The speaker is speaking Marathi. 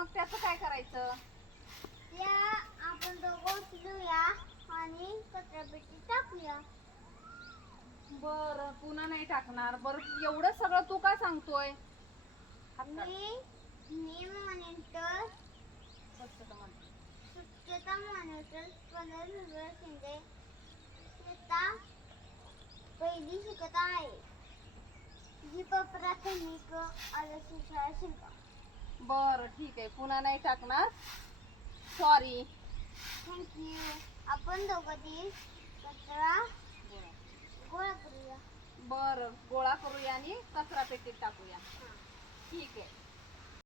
मग त्याचं काय करायचं? त्या आपण दोघं उचलूया आणि कचरापेटीत टाकूया. बरं पुन्हा नाही टाकणार. बरं एवढं सगळं तू का सांगतोय? मी म्हणेन तर स्वच्छता मंत्री. स्वच्छता मॉनिटर पंधरा शिंदे स्वच्छता पहिली शिकत आहे. ही प्राथमिक आदर्श शाळा शिल्पा. बरं ठीक आहे, पुन्हा नाही टाकणार. सॉरी. थँक्यू. आपण दोघं कचरा गोळा करूया. बरं गोळा करूया आणि कचरा पेटीत टाकूया. ठीक आहे.